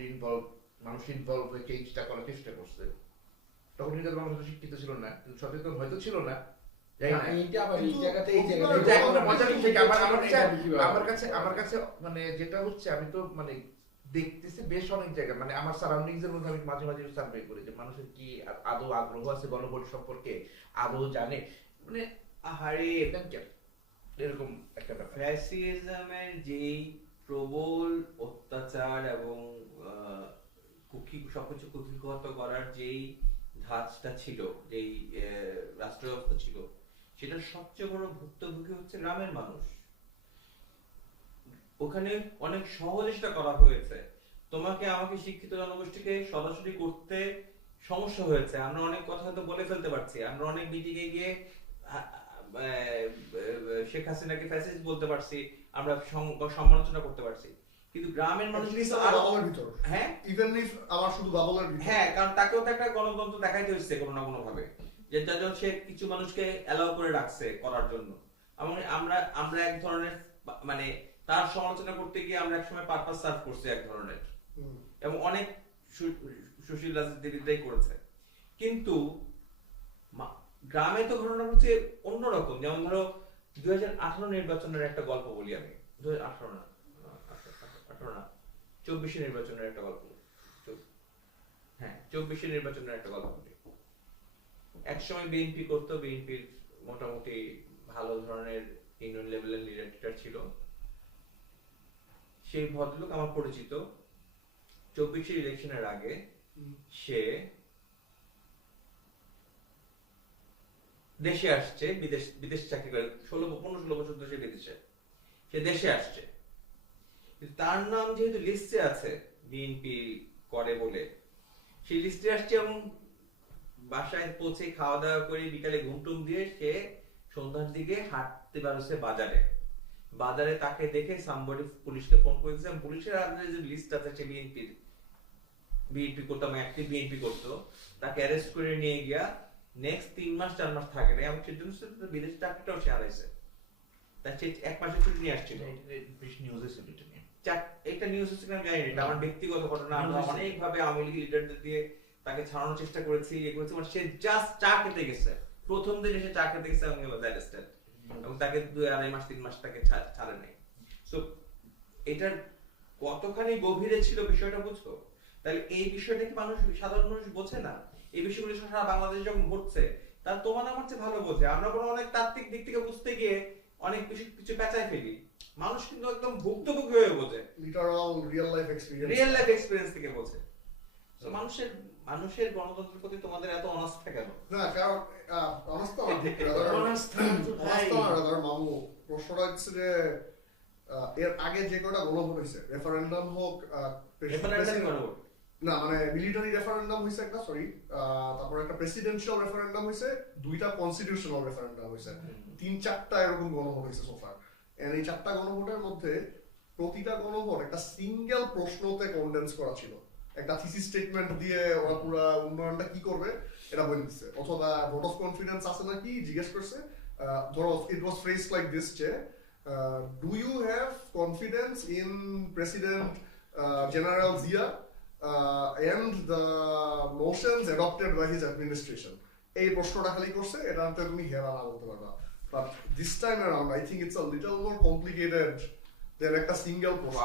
ইনভলভ হয়ে চেঞ্জটা করার চেষ্টা করছে, তখন কিন্তু মানুষ অত শিক্ষিত ছিল না, কিন্তু সচেতন হয়তো ছিল না, জানি না। এইটা আবার এই কিন্তু জায়গাতে এই কিন্তু জায়গাতে এটা একটা মজার বিষয়। আমার আমার কাছে মানে যেটা হচ্ছে, আমি তো মানে দেখতেছি বেশ অনেক জায়গা, মানে আমার সারাউন্ডিংস এর মধ্যে আমি মাঝে মাঝে সার্ভে করি যে মানুষের কি আদৌ আগ্রহ আছে গণভোট সম্পর্কে, আদৌ জানে, মানে আহারে এরকম একটা ব্যাপার। ফ্যাসিজমের যেই প্রবল অত্যাচার এবং সবকিছু কুক্ষিগত করার যেই ধাঁচটা ছিল, যেই রাষ্ট্র ব্যবস্থা ছিল, সেটার সবচেয়ে বড় ভুক্তভোগী হচ্ছে গ্রামের মানুষ। ওখানে অনেক সহজে সেটা করা হয়েছে। তোমাকে আমাকে শিক্ষিত জনগোষ্ঠীকে সরাসরি করতে সমস্যা হয়েছে। আমরা অনেক কথা হয়তো বলে ফেলতে পারছি, আমরা অনেক মিটিংয়ে গিয়ে শেখ হাসিনাকে ফ্যাসিস্ট বলতে পারছি, আমরা সমালোচনা করতে পারছি, কিন্তু গ্রামের মানুষ কিন্তু আরো বাবলের ভিতর, হ্যাঁ ইভেন ইফ আমার শুধু বাবলের ভিতর, হ্যাঁ, কারণ তাকেও তো একটা গণতন্ত্র দেখাইতে হচ্ছে কোনো না কোনো ভাবে, যে যার জন্য সে কিছু মানুষকে অ্যালাউ করে রাখছে করার জন্য। আমরা এক ধরনের মানে তার সমালোচনা করতে গিয়ে আমরা একসময় পারপাস সার্ভ করছি এক ধরনের, এবং অনেক সুশীল রাজনীতিবিদরাই করেছে। কিন্তু গ্রামে তো ঘটনা হচ্ছে অন্যরকম। যেমন ধরো 2018 নির্বাচনের একটা গল্প বলি আমি, 2018 না 24 নির্বাচনের একটা গল্প, হ্যাঁ 24 নির্বাচনের একটা গল্প বলি। একসময় বিএনপি করতো, বিএনপির মোটামুটি ভালো ধরনের ইউনিয়ন লেভেলের লিডার ছিল, সেই ভদ্রলোক আমার পরিচিত। 24 ইলেকশনের আগে সে দেশে আসছে, বিদেশ চাকরি করে 15-16 বছর ধরে বিদেশে, সে দেশে আসছে। তার নাম যেহেতু লিস্টে আছে বিএনপি করে বলে, সেই লিস্টে আসছে, এবং বাসায় পৌঁছে খাওয়া দাওয়া করে বিকালে ঘুমটুম দিয়ে সে সন্ধ্যার দিকে হাঁটতে বেরোচ্ছে বাজারে তাকে দেখে সামবডি পুলিশকে ফোন করে দিয়েছে। পুলিশের আন্ডারে যে লিস্ট আছে সে বিএনপি করতো, অ্যাক্টিভ বিএনপি করতো, তাকে অ্যারেস্ট করে নিয়ে গিয়া নেক্সট 3 মাস 4 মাস থাকে না, এবং সেজন্য বিদেশ চাকরিটাও সে হারাইছে। তাই সে 1 মাসের ছুটি নিয়ে আসছিল। একটা নিউজ হচ্ছে আমি জানি না, এটা আমার ব্যক্তিগত ঘটনা। আমরা অনেকভাবে আওয়ামী লীগ লিডারদের দিয়ে তাকে ছাড়ানোর চেষ্টা করেছি, মানে সে জাস্ট চা খেতে গেছে, প্রথম দিন এসে চা খেতে গেছে, এবং তাকে 2-2.5 মাস 3 মাস তাকে ছাড়ে নাই। সো এটার কতখানি গভীরে ছিল বিষয়টা বুঝছো? তাহলে এই বিষয়টা কি সাধারণ মানুষ বোঝে না? এই বিষয়গুলো সারা বাংলাদেশ যখন ঘটছে, তার তোমার আমার চেয়ে ভালো বোঝে। আমরা কোনো অনেক তাত্ত্বিক দিক থেকে বুঝতে গিয়ে অনেক কিছু পেঁচায় ফেলি। মানুষ কিন্তু একদম ভুক্তভোগী হয়ে বোঝে, লিটারাল রিয়েল লাইফ এক্সপেরিয়েন্স থেকে বোঝে। তো মানুষের গণতন্ত্রের প্রতি তোমাদের এত অনাস্থা কেন? না, কারণ অনাস্থা মামু প্রশ্নটা হচ্ছে যে এর আগে যে কটা গণভোট হয়েছে, রেফারেন্ডাম হোক, না মানে মিলিটারি রেফারেন্ডাম হয়েছে একটা, সরি, তারপর একটা প্রেসিডেন্সিয়াল রেফারেন্ডাম হয়েছে, 2টা কনস্টিটিউশনাল রেফারেন্ডাম হয়েছে, 3-4টা এরকম গণভোট হয়েছে সোফার। এন্ড এই 4টা গণভোটের মধ্যে প্রতিটা গণভোট একটা সিঙ্গেল প্রশ্নতে কনডেন্স করা ছিল। একটা থিসিস স্টেটমেন্ট দিয়ে ওরা পুরো উন্নয়নটা কি করবে এটা বলে দিচ্ছে, অথবা ভোট অফ কনফিডেন্স আছে নাকি জিজ্ঞেস করছে। ধরো it was phrased like this যে do you have confidence in president general Zia and the motions adopted by his administration, এই প্রশ্নটা খালি করছে, এটাতে তুমি হেরা না বলতে পারবা। But this time around I think it's a little more complicated than একটা সিঙ্গেল প্রশ্ন।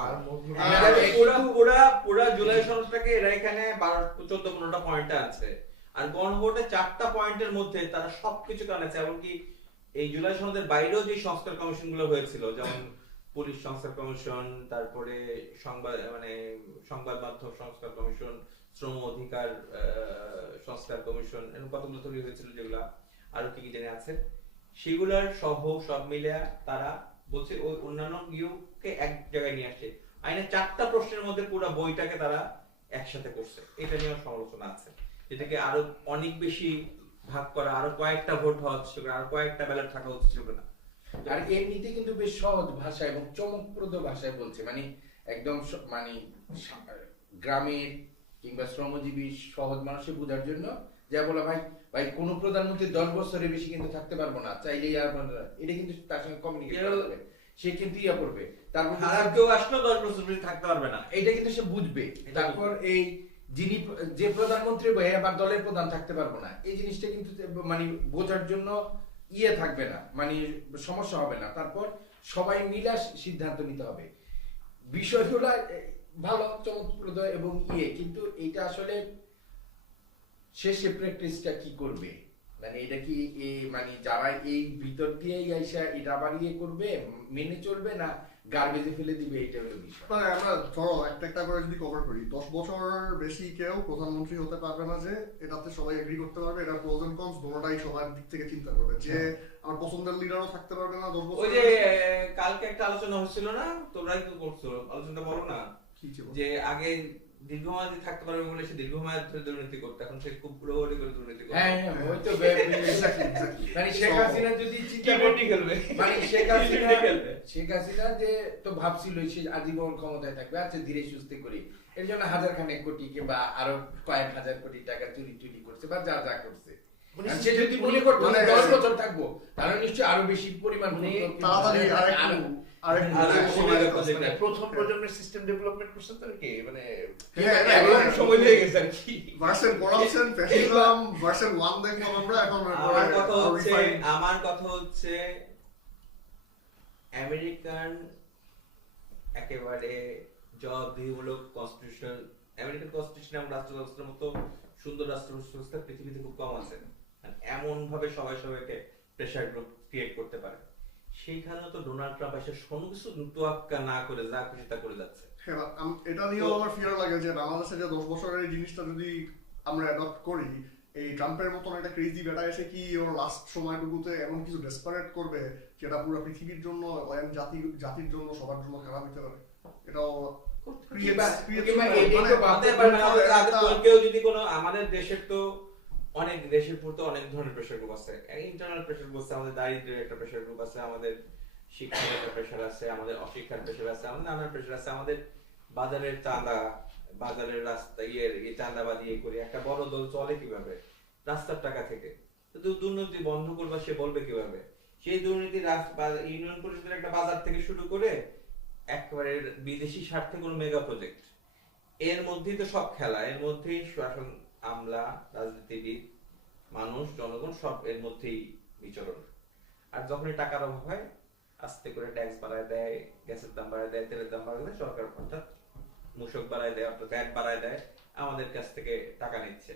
পুরা জুলাই সনদটাকে এরা এখানে 14-15টা পয়েন্ট আছে, আর গণভোটে 4টা পয়েন্টের মধ্যে তারা সবকিছু কানেছে। এমনকি এই জুলাই সনদের বাইরেও যে সংস্কার কমিশন গুলো হয়েছিল, যেমন পুলিশ সংস্কার কমিশন, তারপরে সংবাদ মাধ্যম সংস্কার কমিশন, শ্রম অধিকার সংস্কার কমিশন, এরকম কতগুলো তৈরি হয়েছিল, যেগুলা আরো কি জানি আছে, সেগুলার সহ সব মিলে তারা বলছে ওই অন্যান্য ইউকে এক জায়গায় নিয়ে আসছে। আইনের 4টা প্রশ্নের মধ্যে পুরো বইটাকে তারা একসাথে করছে। এটা নিয়ে সমালোচনা আছে, যেটাকে আরো অনেক বেশি ভাগ করা, আরো কয়েকটা ভোট হওয়া হচ্ছে, আরো কয়েকটা ব্যালট থাকা হচ্ছে না। আর এমনিতে কিন্তু বেশ সহজ ভাষা এবং চমকপ্রদ ভাষায় বলছে, মানে একদম মানে গ্রামের কিংবা শ্রমজীবী সহজ মানুষের বোঝার জন্য যা বলা ভাই ভাই কোন প্রধানমন্ত্রী 10 বছরের বেশি কিন্তু থাকতে পারবো না, চাইলেই আর এটা কিন্তু তার সঙ্গে কমিউনিকেট করা যাবে, সে কিন্তু ইয়া করবে। তারপর খারাপ কেউ আসলেও 10 বছর বেশি থাকতে পারবে না, এটা কিন্তু সে বুঝবে। তারপর এই যিনি যে প্রধানমন্ত্রী ভাই আবার দলের প্রধান থাকতে পারবো না, এই জিনিসটা কিন্তু মানে বোঝার জন্য ইয়ে থাকবে না, মানে সমস্যা হবে না। তারপর সবাই মিলে সিদ্ধান্ত নিতে হবে। বিষয়গুলো ভালো চমৎপ্রদ এবং ইয়ে, কিন্তু এটা আসলে শেষে প্র্যাকটিসটা কি করবে, মানে এটা কি মানে যারা এই ভিতর দিয়ে আইসা এটা আবার ইয়ে করবে, মেনে চলবে না গার্বেজে ফেলে দিবে, এটা হলো বিষয়। মানে আমরা ধরো একটা করে যদি কভার করি, 10 বছর বেশি কেউ প্রধানমন্ত্রী হতে পারবে না, যে এটাতে সবাই এগ্রি করতে পারবে। এটা প্রোজ এন্ড কনস দুটোটাই সবার দিক থেকে চিন্তা করবে, যে আমার পছন্দের লিডারও থাকতে পারবে না 10 বছর। ওই যে কালকে একটা আলোচনা হচ্ছিল না, তোমরাই তো করছো আলোচনাটা, বলো না কি ছিল? যে আগে দীর্ঘমেয়াদী থাকতে পারবে বলে সে দীর্ঘমেয়াদ ধরে দুর্নীতি করতো, এখন সে খুব পুরোপুরি করে দুর্নীতি করতো। হ্যাঁ হ্যাঁ, ওই তো মানে শেখ হাসিনা যদি চিন্তা টি-টোয়েন্টি খেলবে, মানে শেখ হাসিনা টি-টোয়েন্টি খেলবে। শেখ হাসিনা যে তো ভাবছিল সে আজীবন ক্ষমতায় থাকবে, আচ্ছা ধীরে সুস্থে করি, এর জন্য হাজার খানেক কোটি কিংবা আরো কয়েক হাজার কোটি টাকা চুরি করছে বা যা যা করছে। আর সে যদি মনে করতো মানে 10 বছর থাকবো, তাহলে নিশ্চয়ই আরো বেশি পরিমাণ করতো। তাড়াতাড়ি মানে প্রথম প্রজন্মের সিস্টেম ডেভেলপমেন্ট করছেন তো কি, মানে এখন সময় লেগে গেছে আর কি। ভার্সন করাপশন, ফ্যাসিজম ভার্সন 1 দেখলাম আমরা। এখন আমার কথা হচ্ছে আমেরিকান একেবারে জবাবদিহিমূলক কনস্টিটিউশনাল, আমেরিকান কনস্টিটিউশন এবং রাষ্ট্র ব্যবস্থার মতো সুন্দর রাষ্ট্র ব্যবস্থা পৃথিবীতে খুব কম আছে, এমন ভাবে সবাই সবাইকে প্রেসার ক্রিয়েট করতে পারে। সেইখানে তো ডোনাল্ড ট্রাম্প এসে কোনো কিছু তোয়াক্কা না করে যা খুশি তা করে যাচ্ছে। এটা নিয়েও আমার ফিয়ার লাগে যে বাংলাদেশে যে 10 বছরের এই জিনিসটা যদি আমরা অ্যাডপ্ট করি, এই ট্রাম্পের মতন একটা ক্রেজি বেটা এসে কি ওর লাস্ট সময়টুকুতে এমন কিছু ডেসপারেট করবে যেটা পুরো পৃথিবীর জন্য, জাতির জন্য, সবার জন্য খারাপ হতে পারে। এটাও কেউ যদি কোনো আমাদের দেশের তো অনেক দেশের উপর তো অনেক ধরনের প্রেসার গ্রুপ আছে, ইন্টারনাল প্রেসার গ্রুপ আছে, আমাদের দারিদ্র্যের একটা প্রেসার গ্রুপ আছে, আমাদের শিক্ষার একটা প্রেসার আছে, আমাদের অশিক্ষার প্রেসার আছে, আমাদের নানান প্রেসার আছে, আমাদের বাজারের চাঁদা, বাজারের রাস্তা চাঁদাবাদি করে একটা বড় দল চলে কিভাবে রাস্তার টাকা থেকে। তো দুর্নীতি বন্ধ করবা সে বলবে কিভাবে? সেই দুর্নীতি ইউনিয়ন পরিষদের একটা বাজার থেকে শুরু করে একেবারে বিদেশি স্বার্থে কোন মেগা প্রজেক্ট, এর মধ্যেই তো সব খেলা, এর মধ্যেই শাসন আমলা, রাজনীতিবিদ, মানুষ, জনগণ সব এর মধ্যেই বিচরণ। আর যখনই টাকার অভাব হয় আস্তে করে ট্যাক্স বাড়ায় দেয়, গ্যাসের দাম বাড়ায় দেয়, তেলের দাম বাড়ায় দেয়, সরকার অর্থাৎ মূসক বাড়ায় দেয়, অর্থাৎ ভ্যাট বাড়ায় দেয়, আমাদের কাছ থেকে টাকা নিচ্ছে,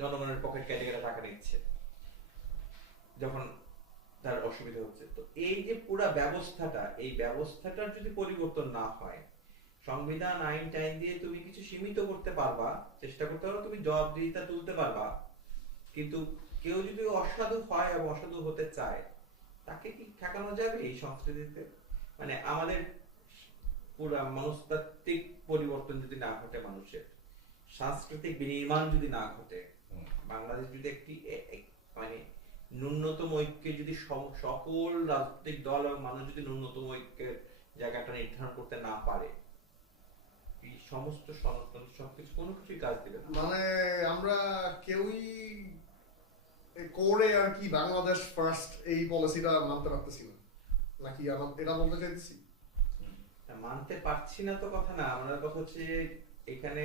জনগণের পকেট কেটে কেটে টাকা নিচ্ছে যখন তার অসুবিধা হচ্ছে। তো এই যে পুরো ব্যবস্থাটা, এই ব্যবস্থাটার যদি পরিবর্তন না হয়, সংবিধান আইন টাইন দিয়ে তুমি কিছু সীমিত করতে পারবা, চেষ্টা করতে পারবা, তুমি জবাবদিহিতা তুলতে পারবা, কিন্তু কেউ যদি অসাধু হয় এবং অসাধু হতে চায় তাকে কি ঠেকানো যাবে এই সংস্কৃতিতে? মানে আমাদের পুরো মনস্তাত্ত্বিক পরিবর্তন যদি না ঘটে, মানুষের সাংস্কৃতিক বিনির্মাণ যদি না ঘটে, বাংলাদেশ যদি একটি মানে ন্যূনতম ঐক্যে যদি সকল রাজনৈতিক দল এবং মানুষ যদি ন্যূনতম ঐক্যের জায়গাটা নির্ধারণ করতে না পারে, এই সমস্ত সনাতন সবকিছু কোনো কিছুই কাজ দিবে না। মানে আমরা কেউই করে আর কি বাংলাদেশ ফার্স্ট এই পলিসিটা মানতে পারতেছি না, নাকি এটা বলতে চাইতেছি? মানতে পারছি না তো কথা না, আমার কথা হচ্ছে এখানে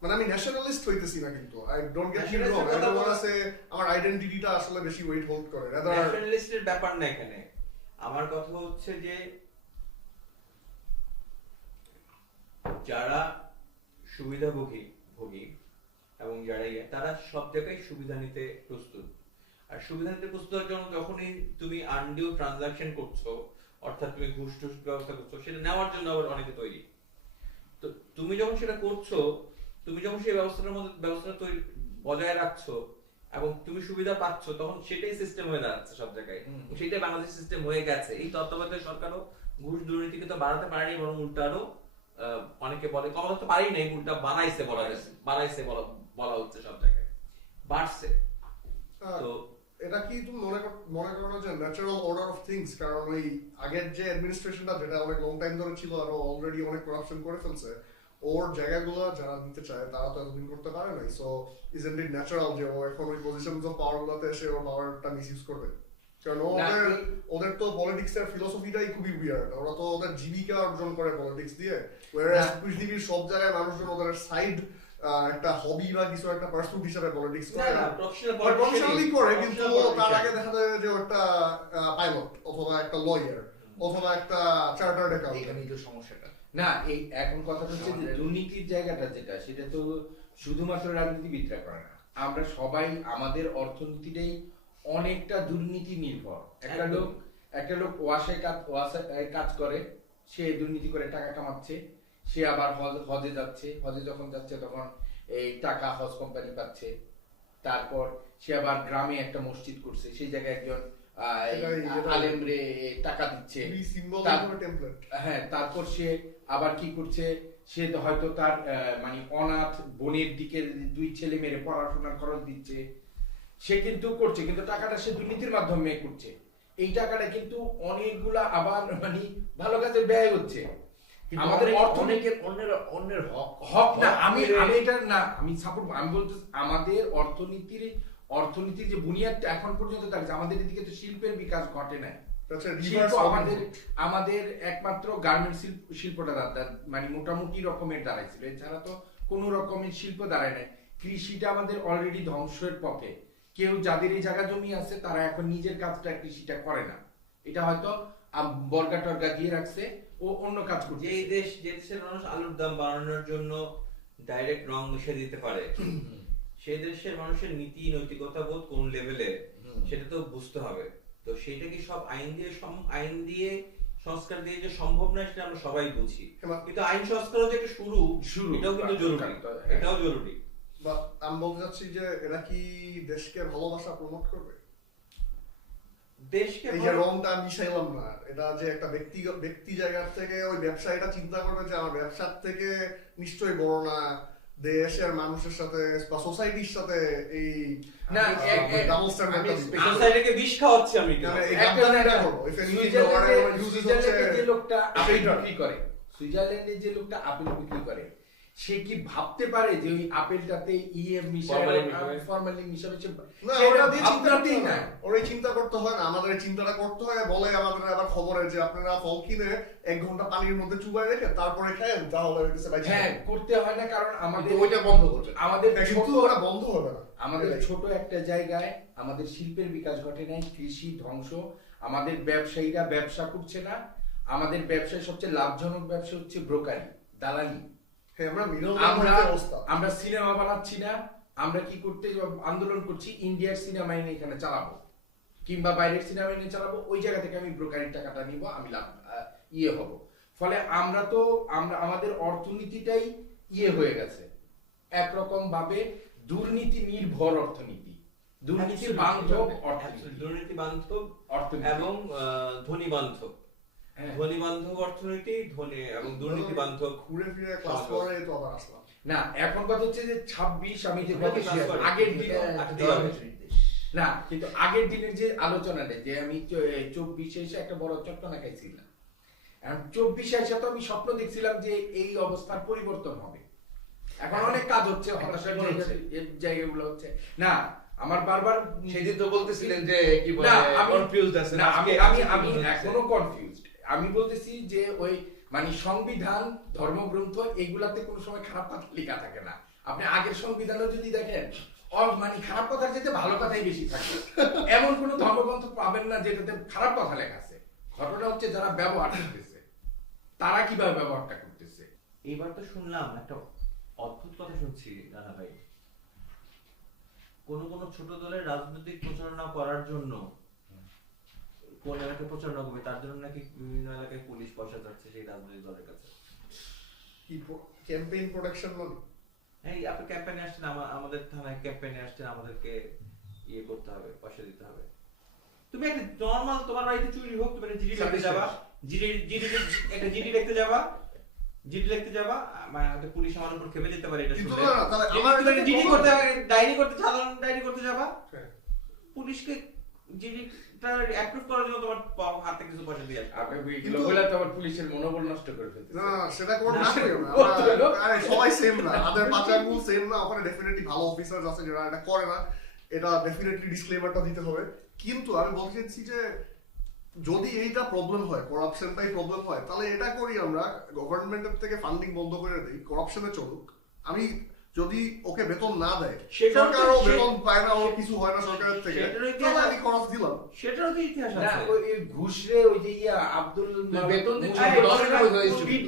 মানে আমি ন্যাশনালিস্ট হইতেছি না, কিন্তু I don't get you wrong, আমার কাছে আমার আইডেন্টিটিটা আসলে বেশি ওয়েট হোল্ড করে। ন্যাশনালিস্টের ব্যাপার না এখানে, আমার কথা হচ্ছে যে যারা সুবিধাভোগী এবং যারা তারা সব জায়গায় সুবিধা নিতে প্রস্তুত, আর সুবিধা নিতে প্রস্তুত হওয়ার জন্য যখনই তুমি আনডিউ ট্রানজাকশন করছো, অর্থাৎ তুমি ঘুষ টুস ব্যবস্থা করছো, সেটা নেওয়ার জন্য আবার অনেকে তৈরি। তো তুমি যখন সেটা করছো, তুমি যখন সেই ব্যবস্থাটা তৈরি বজায় রাখছো এবং তুমি সুবিধা পাচ্ছ, তখন সেটাই সিস্টেম হয়ে দাঁড়াচ্ছে সব জায়গায়, সেটাই বাংলাদেশ সিস্টেম হয়ে গেছে। এই তত্ত্বাবধায়ক সরকারও ঘুষ দুর্নীতিকে তো বাড়াতে পারেনি, বরং উল্টা আরো অনেকে বলে কমাতে পারি নাই, উল্টা বাড়াইছে বলা হচ্ছে সব জায়গায়, বাড়ছে। তো এটা কি তুমি মনে করো না যে ন্যাচারাল অর্ডার অফ থিংস? কারণ ওই আগের যে অ্যাডমিনিস্ট্রেশনটা যেটা অনেক লং টাইম ধরে ছিল আর অলরেডি অনেক কারাপশন করে ফেলছে, ওর জায়গাগুলো যারা নিতে চায় তারা তো এতদিন করতে পারে নাই। সো ইজন্ট ইট ন্যাচারাল যে ও এখন ওই পজিশনস অফ পাওয়ার গুলোতে এসে ওর পাওয়ারটা মিসইউজ করবে? কারণ ওদের তো পলিটিক্স এর ফিলোসফিটাই খুবই উইয়ার্ড। ওরা তো ওদের জীবিকা অর্জন করে পলিটিক্স দিয়ে, ওয়ারাস পৃথিবীর সব জায়গায় মানুষজন ওদের সাইড একটা হবি বা কিছু একটা পার্সুট হিসেবে পলিটিক্স করে না, প্রফেশনালি করে। কিন্তু তার আগে দেখা যায় যে একটা পাইলট অথবা একটা লয়ার অথবা একটা চার্টার্ড অ্যাকাউন্টেন্ট। এখানেই তো সমস্যাটা। না, এই এখন কথা হচ্ছে যে দুর্নীতির জায়গাটা যেটা, সেটা তো শুধুমাত্র রাজনীতিবিদরা করে না, আমরা সবাই আমাদের অর্থনীতিটাই অনেকটা দুর্নীতি নির্ভর। একটা লোক ওয়াশে কাজ করে, সে দুর্নীতি করে টাকা কামাচ্ছে, সে আবার হজে যাচ্ছে, হজে যখন যাচ্ছে তখন এই টাকা হজ কোম্পানি পাচ্ছে। তারপর সে আবার গ্রামে একটা মসজিদ করছে, সেই জায়গায় একজন আলেমরে টাকা দিচ্ছে। হ্যাঁ, তারপর সে আবার কি করছে, সে হয়তো তার মানে অনাথ বোনের দিকে 2 ছেলে মেরে পড়াশোনার খরচ দিচ্ছে, সে কিন্তু করছে, কিন্তু টাকাটা সে দুর্নীতির মাধ্যমে করছে। এই টাকাটা কিন্তু অনেকগুলা আবার মানে ভালো কাজে ব্যয় হচ্ছে। আমাদের অনেকের অন্যের হক না, আমি এটা না, আমি সাপোর্ট, আমি বলতে আমাদের অর্থনীতির যে বুনিয়াদটা এখন পর্যন্ত থাকছে, আমাদের এদিকে তো শিল্পের বিকাশ ঘটে নাই। আমাদের একমাত্র গার্মেন্টস শিল্পটা মানে মোটামুটি রকমের দাঁড়াইছিল, এছাড়া তো কোন রকমের শিল্প দাঁড়ায় নাই। কৃষিটা আমাদের অলরেডি ধ্বংসের পথে। কেউ যাদের এই জায়গা জমি আছে তারা এখন নিজের কাজটা কৃষিটা করে না, এটা হয়তো বর্গা টর্গা দিয়ে রাখছে, ও অন্য কাজ করছে। যে দেশের মানুষ আলুর দাম বাড়ানোর জন্য ডাইরেক্ট রং মিশিয়ে দিতে পারে, সেই দেশের মানুষের নীতি নৈতিকতা বোধ কোন লেভেলে সেটা তো বুঝতে হবে। তো সেটা কি সব আইন দিয়ে সংস্কার দিয়ে যে সম্ভব না, সেটা আমরা সবাই বুঝি, কিন্তু আইন সংস্কারও যে একটা শুরু, এটাও কিন্তু জরুরি, এটাও জরুরি। আমি বলতে চাচ্ছি যে এরা কি দেশকে ভালোবাসা প্রমোট করবে? দেশকে এই যে রংটা মিশাইলাম না, এটা যে একটা ব্যক্তি জায়গা থেকে ওই ব্যবসায়ীটা চিন্তা করবে যে আমার ব্যবসার থেকে নিশ্চয়ই বড় না, দেশের মানুষের সাথে বা সোসাইটির সাথে এই না ডাবল স্ট্যান্ডার্ড, সোসাইটিকে বিষ খাওয়াচ্ছি আমি যে লোকটা আপেল বিক্রি করে, সুইজারল্যান্ডে যে লোকটা আপেল বিক্রি করে, সে কি ভাবতে পারে যে ওই আপেলটাতে ফরমালিন মিশাবে? না, ওটা দিয়ে চিন্তাতেই না, ওই চিন্তা করতে হয় না, আমাদের চিন্তাটা করতে হয়। বলে আমাদের আবার খবরে যে আপনারা ফল কিনে 1 ঘন্টা পানির মধ্যে চুবাই রেখে তারপরে খান, তাহলে হ্যাঁ করতে হয় না, কারণ আমাদের ওইটা বন্ধ করবে, আমাদের কিন্তু ওটা বন্ধ হবে না। আমাদের ছোট একটা জায়গায় আমাদের শিল্পের বিকাশ ঘটে নাই, কৃষি ধ্বংস, আমাদের ব্যবসায়ীরা ব্যবসা করছে না, আমাদের ব্যবসায় সবচেয়ে লাভজনক ব্যবসা হচ্ছে ব্রোকারি, দালালি। আমরা সিনেমা বানাচ্ছি না, আমরা কি করতে আন্দোলন করছি, ইন্ডিয়ার সিনেমা এনে এখানে চালাবো কিংবা বাইরের সিনেমা এনে চালাবো, ওই জায়গা থেকে আমি ব্রোকারির টাকাটা নিব, আমি লাভ হব। ফলে আমরা আমাদের অর্থনীতিটাই হয়ে গেছে একরকম ভাবে দুর্নীতি নির্ভর অর্থনীতি, দুর্নীতি বান্ধব অর্থনীতি, দুর্নীতি বান্ধব অর্থনীতি এবং ধনী বান্ধব, ধনী বান্ধব অর্থনীতি, ধনী এবং দুর্নীতি বান্ধব। ঘুরে ফিরে ক্লাস করে তো আবার আসলাম না, এখন কথা হচ্ছে যে 26 আমি যে আগের দিনে না, কিন্তু আগের দিনের যে আলোচনাটা, যে আমি 24 এসে একটা বড় চট্টনা খাইছিলাম, এখন 24 এসে তো আমি স্বপ্ন দেখছিলাম যে এই অবস্থার পরিবর্তন হবে। এখন অনেক কাজ হচ্ছে, হতাশার জায়গাগুলো হচ্ছে না। আমার বারবার সেদিন তো বলতেছিলেন যে কি বলে কনফিউজড আছে না, আমি এখনো কনফিউজড। আমি বলতেছি যে ওই মানে সংবিধান, ধর্মগ্রন্থ, এগুলাতে কোনো সময় খারাপ কথা লেখা থাকে না। আপনি আগের সংবিধানও যদি দেখেন, মানে খারাপ কথার যেতে ভালো কথাই বেশি থাকে। এমন কোন ধর্মগ্রন্থ পাবেন না যেটাতে খারাপ কথা লেখা আছে। ঘটনা হচ্ছে যারা ব্যবহার করতেছে, তারা কিভাবে ব্যবহারটা করতেছে। এইবার তো শুনলাম একটা অদ্ভুত কথা শুনছি রানা ভাই, কোন ছোট দলের রাজনৈতিক প্রচারণা করার জন্য, কোন এলাকায় প্রচারণা করবে তার জন্য নাকি বিভিন্ন এলাকায় পুলিশ পয়সা যাচ্ছে সেই রাজনৈতিক দলের কাছে। কি ক্যাম্পেইন প্রোটেকশন মানে? এই আপনি ক্যাম্পেইনে আসছেন, আমাদের থানায় ক্যাম্পেইনে আসছেন, আমাদেরকে করতে হবে, পয়সা দিতে হবে। তুমি একটা নরমাল তোমার বাড়িতে চুরি হোক, তুমি একটা জিডি লিখতে যাবা, একটা জিডি লিখতে যাবা, মানে পুলিশ আমার উপর খেপে যেতে পারে এটা শুনলে। আমার জিডি করতে, ডায়েরি করতে, সাধারণ ডায়েরি করতে যাবা, পুলিশকে জিডিটা অ্যাপ্রুভ করার জন্য তোমার হাতে কিছু পয়সা দিয়ে আসতে হবে। এগুলো কিন্তু- বলে তো আবার পুলিশের মনোবল নষ্ট করে ফেলতে না সেটা করে না, না করিও না করতে হলো। আরে সবাই সেম না হাতের পাঁচ আঙ্গুল সেম না ওখানে ডেফিনেটলি ভালো অফিসার আছে যারা এটা করে না এটা ডেফিনেটলি ডিসক্লেমারটা দিতে হবে কিন্তু আমি বলতে চাইছি যে যদি এইটা প্রবলেম হয় করাপশনটাই প্রবলেম হয় তাহলে এটা করি আমরা গভর্নমেন্টের থেকে ফান্ডিং বন্ধ করে দেই করাপশনে চলুক আমি যদি ওকে বেতন না দেয় সেটাও তো- সরকারও সে- বেতন পায় না ওর কিছু হয় না সরকারের থেকে সেটারও ইতিহাস তাহলে আছে। আমি খরচ দিলাম সেটারও তো ইতিহাস না, আছে। ওই ঘুষ রে ওই যে আব্দুল বেতন দিচ্ছ এই, না, অস্ত্রের বৈধতা দিচ্ছ স্পিড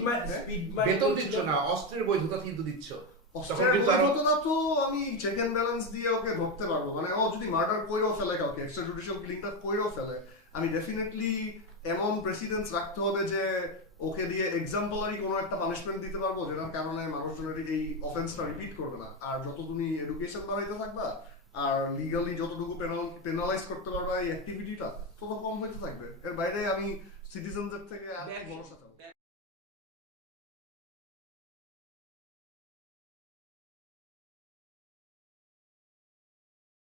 কিন্তু। বেতন দিচ্ছ না অস্ত্রের বৈধতা কিন্তু দিচ্ছ অস্ত্রের তখন কিন্তু আরো- বৈধতা তো আমি চেক এন্ড ব্যালেন্স দিয়ে ওকে ধরতে পারবো মানে ও যদি মার্ডার কইরও ফেলে কাউকে এক্সট্রা জুডিশিয়াল কিলিংটা কইরও ফেলে আমি ডেফিনেটলি এমন প্রেসিডেন্স রাখতে হবে যে ওকে দিয়ে এক্সাম্পলারি কোনো একটা পানিশমেন্ট দিতে পারবো যেটার কারণে মানুষজনের এই অফেন্সটা রিপিট করবে না আর যত তুমি এডুকেশন বাড়াইতে থাকবা আর লিগালি যতটুকু পেনালাইজ করতে পারবা এই অ্যাক্টিভিটিটা তত কম হইতে থাকবে এর বাইরে আমি সিটিজেনদের থেকে আর দেখ- ভরসা চাই